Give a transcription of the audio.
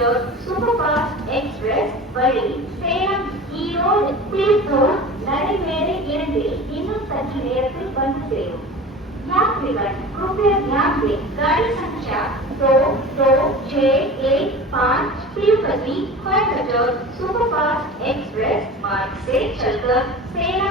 Coimbatore super fast express வழி சேலம் ஈரோடு திருப்பூர் நடைமேடை இரண்டில் இன்னும் சற்று நேரத்தில் வந்து சேரும். यात्रीगण कृपया ध्यान दें, गाड़ी संख्या 2265 तिरुपति कोयम्बटूर सुपरफास्ट एक्सप्रेस मार्ग से चलकर